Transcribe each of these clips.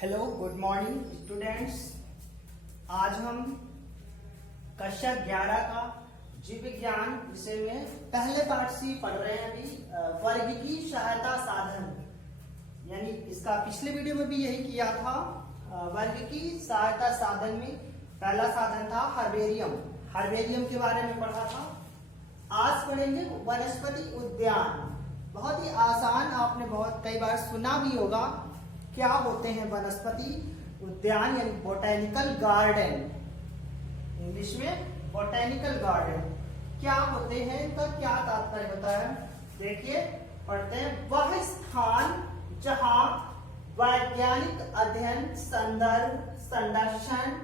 Hello good morning students. आज हम कक्षा 11 का जीव विज्ञान विषय में पहले पाठ से पढ़ रहे हैं। अभी वर्ग की सहायता साधन, यानी इसका पिछले वीडियो में भी यही किया था। वर्ग की सहायता साधन में पहला साधन था हर्बेरियम के बारे में पढ़ा था। आज पढ़ेंगे वनस्पति उद्यान। बहुत ही आसान, आपने बहुत कई बार सुना भी होगा। क्या होते हैं वनस्पति उद्यान, यानी बोटेनिकल गार्डन, इंग्लिश में बोटेनिकल गार्डन। क्या होते हैं, इनका क्या तात्पर्य होता है, देखिए पढ़ते हैं। वह स्थान जहां वैज्ञानिक अध्ययन, संदर्भ, संदर्शन,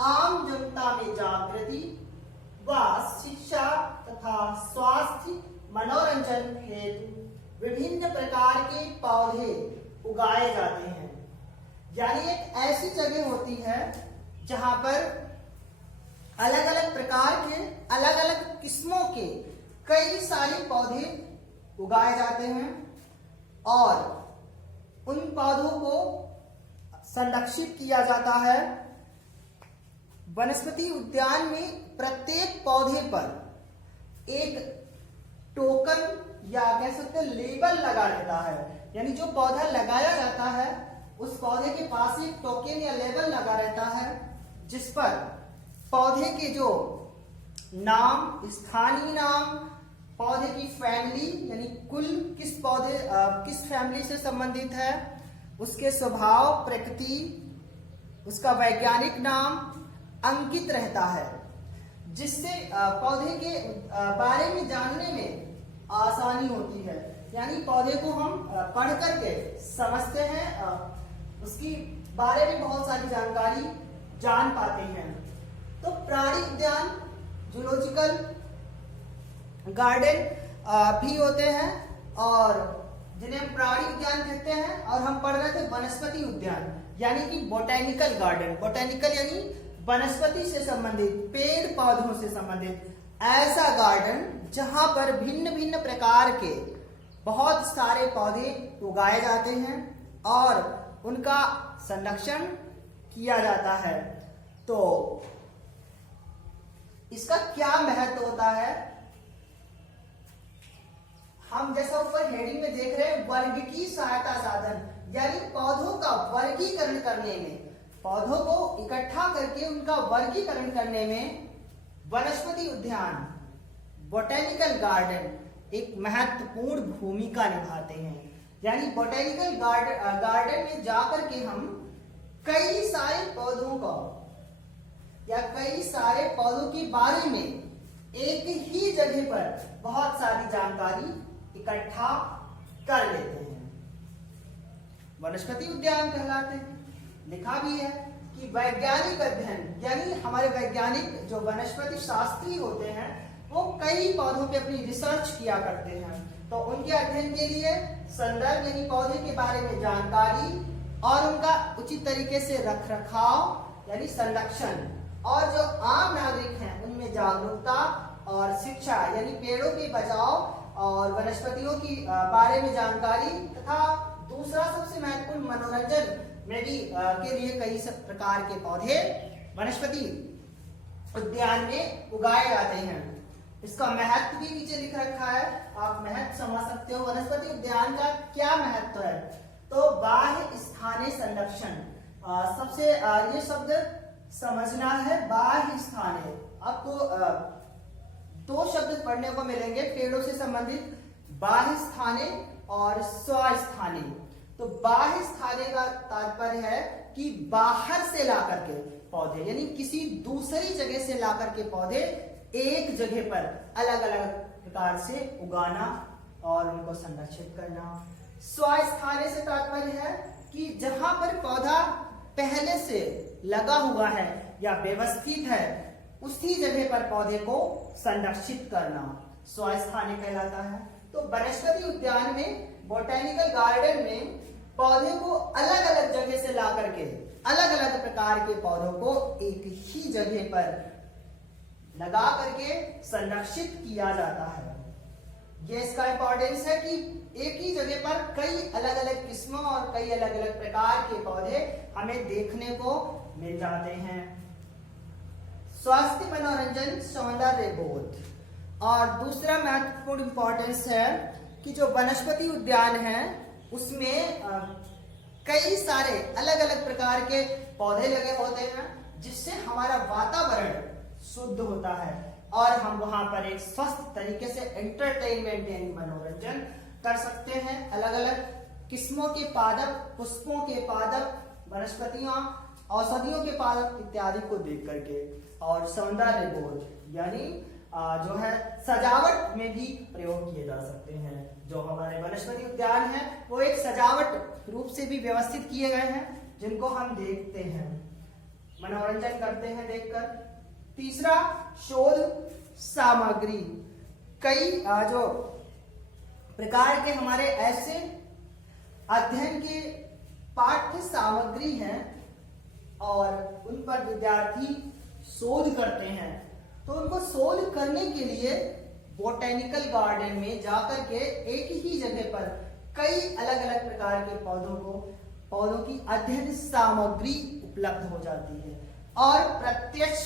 आम जनता में जागृति व शिक्षा तथा स्वास्थ्य मनोरंजन हेतु विभिन्न प्रकार के पौधे उगाए जाते हैं। यानी एक ऐसी जगह होती है जहां पर अलग अलग प्रकार के, अलग अलग किस्मों के कई सारे पौधे उगाए जाते हैं और उन पौधों को संरक्षित किया जाता है। वनस्पति उद्यान में प्रत्येक पौधे पर एक टोकन या कह सकते हैं लेबल लगा रहता है। यानी जो पौधा लगाया जाता है उस पौधे के पास एक टोकन या लेबल लगा रहता है, जिस पर पौधे के जो नाम, स्थानीय नाम, पौधे की फैमिली, यानी कुल किस पौधे किस फैमिली से संबंधित है, उसके स्वभाव, प्रकृति, उसका वैज्ञानिक नाम अंकित रहता है, जिससे पौधे के बारे में जानने में आसानी होती है। यानी पौधे को हम पढ़ करके समझते हैं, उसकी बारे में बहुत सारी जानकारी जान पाते हैं। तो प्राणी उद्यान, जूलॉजिकल गार्डन भी होते हैं और जिन्हें हम प्राणी उद्यान कहते हैं। और हम पढ़ रहे थे वनस्पति उद्यान, यानी कि बोटेनिकल गार्डन। बोटेनिकल यानी वनस्पति से संबंधित, पेड़ पौधों से संबंधित ऐसा गार्डन जहां पर भिन्न भिन्न प्रकार के बहुत सारे पौधे उगाए जाते हैं और उनका संरक्षण किया जाता है। तो इसका क्या महत्व होता है, हम जैसा ऊपर हेडिंग में देख रहे हैं, वर्ग की सहायता साधन, यानी पौधों का वर्गीकरण करने में, पौधों को इकट्ठा करके उनका वर्गीकरण करने में वनस्पति उद्यान, बोटेनिकल गार्डन एक महत्वपूर्ण भूमिका निभाते हैं। यानी बोटेनिकल गार्डन में जाकर के हम कई सारे पौधों को या कई सारे पौधों के बारे में एक ही जगह पर बहुत सारी जानकारी इकट्ठा कर लेते हैं। वनस्पति उद्यान कहलाते हैं। लिखा भी है कि वैज्ञानिक अध्ययन, यानी हमारे वैज्ञानिक जो वनस्पति शास्त्री होते हैं वो कई पौधों पे अपनी रिसर्च किया करते हैं। तो उनके अध्ययन के लिए संदर्भ, यानी पौधे के बारे में जानकारी और उनका उचित तरीके से रख रखाव यानी संरक्षण, और जो आम नागरिक हैं उनमें जागरूकता और शिक्षा, यानी पेड़ों के बचाव और वनस्पतियों की बारे में जानकारी, तथा दूसरा सबसे महत्वपूर्ण मनोरंजन में भी के लिए कई प्रकार के पौधे वनस्पति उद्यान में उगाए जाते हैं। इसका महत्व भी नीचे लिख रखा है, आप महत्व समझ सकते हो। वनस्पति उद्यान का क्या महत्व है, तो बाह्य स्थानीय संरक्षण। सबसे ये शब्द समझना है, बाह्य स्थानीय। आपको दो शब्द पढ़ने को मिलेंगे पेड़ों से संबंधित, बाह्य स्थानीय और स्वस्थानीय। तो बाह्य स्थानीय का तात्पर्य है कि बाहर से ला करके पौधे, यानी किसी दूसरी जगह से ला करके पौधे एक जगह पर अलग अलग प्रकार से उगाना और उनको संरक्षित करना। स्वस्थानीय से तात्पर्य है कि जहां पर पौधा पहले से लगा हुआ है या व्यवस्थित है, उसी जगह पर पौधे को संरक्षित करना स्वस्थानीय कहलाता है। तो वनस्पति उद्यान में, बोटेनिकल गार्डन में पौधे को अलग अलग जगह से ला करके अलग अलग प्रकार के पौधों को एक ही जगह पर लगा करके संरक्षित किया जाता है। ये इसका इंपॉर्टेंस है कि एक ही जगह पर कई अलग अलग किस्मों और कई अलग अलग प्रकार के पौधे हमें देखने को मिल जाते हैं। स्वास्थ्य, मनोरंजन, सौंदर्य बोध। और दूसरा महत्वपूर्ण इंपॉर्टेंस है कि जो वनस्पति उद्यान है उसमें कई सारे अलग अलग प्रकार के पौधे लगे होते हैं, जिससे हमारा वातावरण शुद्ध होता है और हम वहां पर एक स्वस्थ तरीके से एंटरटेनमेंट यानी मनोरंजन कर सकते हैं। अलग अलग किस्मों के पादप, पुष्पों के पादप, वनस्पतियों, औषधियों के पादप इत्यादि को देख करके। और सौंदर्य बोध यानी जो है सजावट में भी प्रयोग किए जा सकते हैं। जो हमारे वनस्पति उद्यान है वो एक सजावट रूप से भी व्यवस्थित किए गए हैं, जिनको हम देखते हैं, मनोरंजन करते हैं देखकर। तीसरा, शोध सामग्री। कई जो प्रकार के हमारे ऐसे अध्ययन के पाठ्य सामग्री हैं और उन पर विद्यार्थी शोध करते हैं, तो उनको शोध करने के लिए बोटेनिकल गार्डन में जाकर के एक ही जगह पर कई अलग अलग प्रकार के पौधों की अध्ययन सामग्री उपलब्ध हो जाती है और प्रत्यक्ष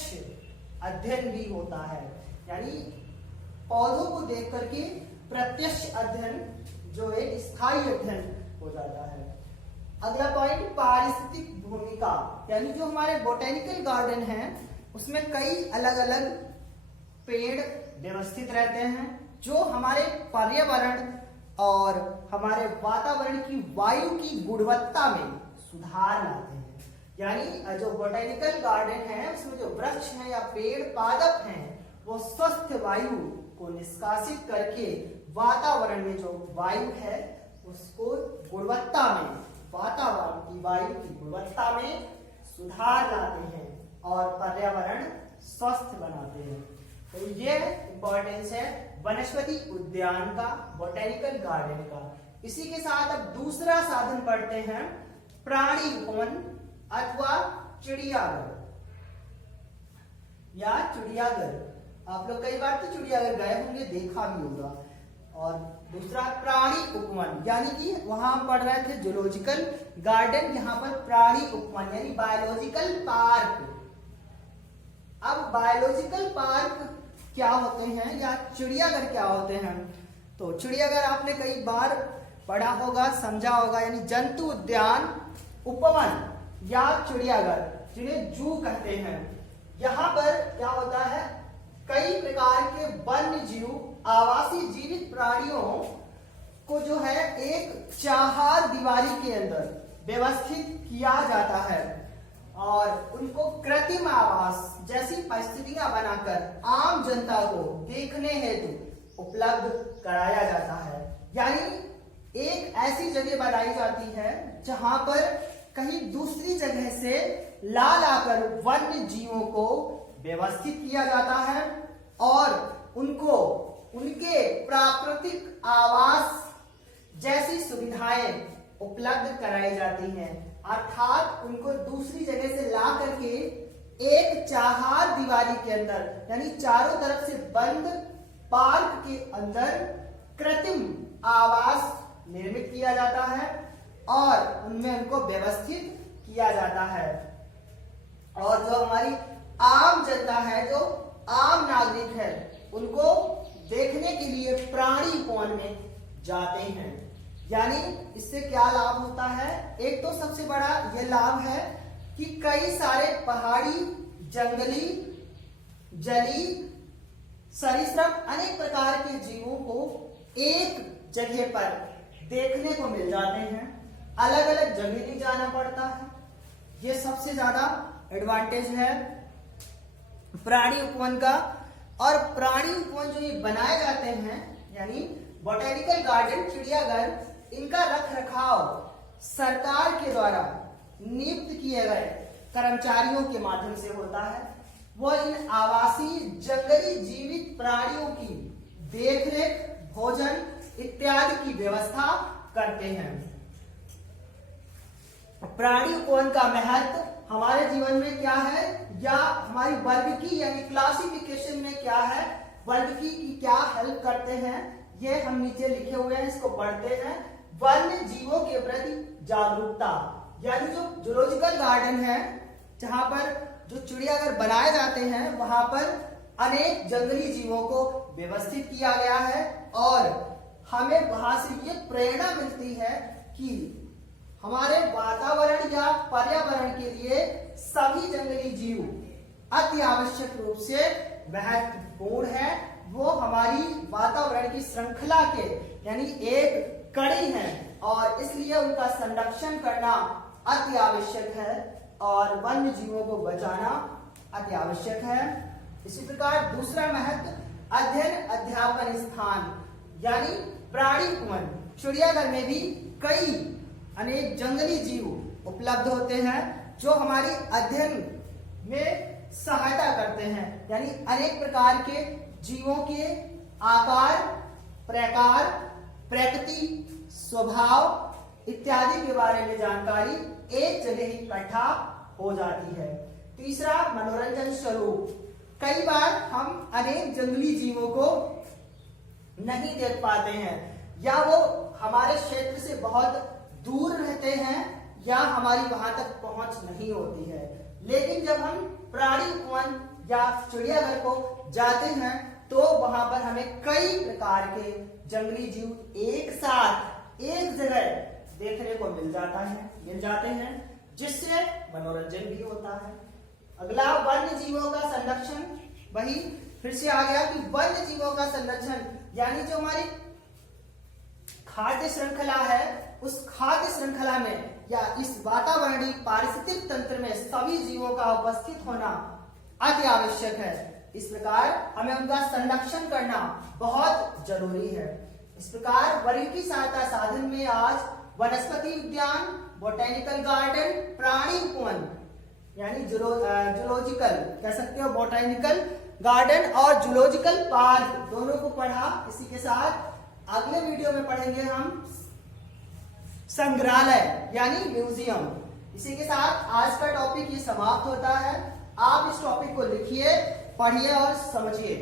अध्ययन भी होता है। यानी पौधों को देख करके प्रत्यक्ष अध्ययन जो एक स्थायी अध्ययन हो जाता है। अगला पॉइंट, पारिस्थितिक भूमिका। यानी जो हमारे बोटेनिकल गार्डन है उसमें कई अलग अलग पेड़ व्यवस्थित रहते हैं, जो हमारे पर्यावरण और हमारे वातावरण की वायु की गुणवत्ता में सुधार लाते हैं। यानी जो बोटेनिकल गार्डन है उसमें जो वृक्ष हैं या पेड़ पादप हैं वो स्वस्थ वायु को निष्कासित करके वातावरण में जो वायु है उसको गुणवत्ता में, वातावरण की वायु की गुणवत्ता में सुधार लाते हैं और पर्यावरण स्वस्थ बनाते हैं। तो ये इंपॉर्टेंस है वनस्पति उद्यान का, बोटेनिकल गार्डन का। इसी के साथ अब दूसरा साधन पढ़ते हैं, प्राणी उपवन अथवा चिड़ियाघर या चिड़ियाघर। आप लोग कई बार तो चिड़ियाघर गए होंगे, देखा भी होगा। और दूसरा प्राणी उपवन, यानी कि वहां हम पढ़ रहे थे जूलॉजिकल गार्डन, यहाँ पर प्राणी उपवन यानी बायोलॉजिकल पार्क। अब बायोलॉजिकल पार्क क्या होते हैं या चिड़ियाघर क्या होते हैं? तो चिड़ियाघर आपने कई बार पढ़ा होगा, समझा होगा, यानी जंतु उद्यान, उपवन या चिड़ियाघर, जिन्हें जू कहते हैं। यहाँ पर क्या होता है, कई प्रकार के वन्य जीव, आवासीय जीवित प्राणियों को जो है एक चार दीवारी के अंदर व्यवस्थित किया जाता है और उनको कृत्रिम आवास जैसी परिस्थितियां बनाकर आम जनता को देखने हेतु उपलब्ध कराया जाता है। यानी एक ऐसी जगह बनाई जाती है जहां पर कहीं दूसरी जगह से ला लाकर वन्य जीवों को व्यवस्थित किया जाता है और उनको उनके प्राकृतिक आवास जैसी सुविधाएं उपलब्ध कराई जाती हैं। अर्थात उनको दूसरी जगह से ला करके एक चार दीवारी के अंदर, यानी चारों तरफ से बंद पार्क के अंदर कृत्रिम आवास निर्मित किया जाता है और उनमें उनको व्यवस्थित किया जाता है। और जो हमारी आम जनता है, जो आम नागरिक है, उनको देखने के लिए प्राणी उपवन में जाते हैं। यानी इससे क्या लाभ होता है? एक तो सबसे बड़ा ये लाभ है कि कई सारे पहाड़ी, जंगली, जली, सरीसृप अनेक प्रकार के जीवों को एक जगह पर देखने को मिल जाते हैं। अलग अलग जगह नहीं जाना पड़ता है। ये सबसे ज्यादा एडवांटेज है प्राणी उपवन का। और प्राणी उपवन जो ये बनाए जाते हैं, यानी बोटेनिकल गार्डन, चिड़ियाघर, इनका रख रखाव सरकार के द्वारा नियुक्त किए गए कर्मचारियों के माध्यम से होता है। वो इन आवासीय जंगली जीवित प्राणियों की देखरेख, भोजन इत्यादि की व्यवस्था करते हैं। प्राणी उपवन का महत्व हमारे जीवन में क्या है, या हमारी वर्ग की यानी क्लासिफिकेशन में क्या है, वर्ग की क्या हेल्प करते हैं, ये हम नीचे लिखे हुए हैं, इसको पढ़ते हैं। वन्य जीवों के प्रति जागरूकता, यानी जो जूलॉजिकल गार्डन है जहां पर जो चिड़ियाघर बनाए जाते हैं वहां पर अनेक जंगली जीवों को व्यवस्थित किया गया है और हमें वहां से ये प्रेरणा मिलती है कि हमारे वातावरण या पर्यावरण के लिए सभी जंगली जीव अति आवश्यक रूप से महत्वपूर्ण है। वो हमारी वातावरण की श्रृंखला के यानी एक कड़ी है और इसलिए उनका संरक्षण करना अति आवश्यक है और वन्य जीवों को बचाना अति आवश्यक है। इसी प्रकार दूसरा महत्व अध्ययन अध्यापन स्थान यानी प्राणी उपवन। चिड़ियाघर में भी कई अनेक जंगली जीव उपलब्ध होते हैं जो हमारी अध्ययन में सहायता करते हैं, यानी अनेक प्रकार के जीवों के आकार, प्रकार, प्रकृति, स्वभाव इत्यादि के बारे में जानकारी एक जगह ही इकट्ठा हो जाती है। तीसरा मनोरंजन स्वरूप। कई बार हम अनेक जंगली जीवों को नहीं देख पाते हैं या वो हमारे क्षेत्र से बहुत दूर रहते हैं या हमारी वहां तक पहुंच नहीं होती है, लेकिन जब हम प्राणी उपवन या चिड़ियाघर को जाते हैं तो वहां पर हमें कई प्रकार के जंगली जीव एक साथ एक जगह देखने को मिल जाते हैं जिससे मनोरंजन भी होता है। अगला वन्य जीवों का संरक्षण। वही फिर से आ गया कि वन्य जीवों का संरक्षण यानी जो हमारी खाद्य श्रृंखला है उस खाद्य श्रृंखला में या इस वातावरणीय पारिस्थितिक तंत्र में सभी जीवों का उपस्थित होना अति आवश्यक है। इस प्रकार हमें उनका संरक्षण करना बहुत जरूरी है। इस प्रकार वर्गीय सहायता साधन में आज वनस्पति उद्यान, बोटेनिकल गार्डन, प्राणी उपवन यानी जूलॉजिकल कह सकते हो, बोटेनिकल गार्डन और जूलॉजिकल पार्क दोनों को पढ़ा। इसी के साथ अगले वीडियो में पढ़ेंगे हम संग्रहालय यानी म्यूजियम। इसी के साथ आज का टॉपिक ये समाप्त होता है। आप इस टॉपिक को लिखिए, पढ़िए और समझिए।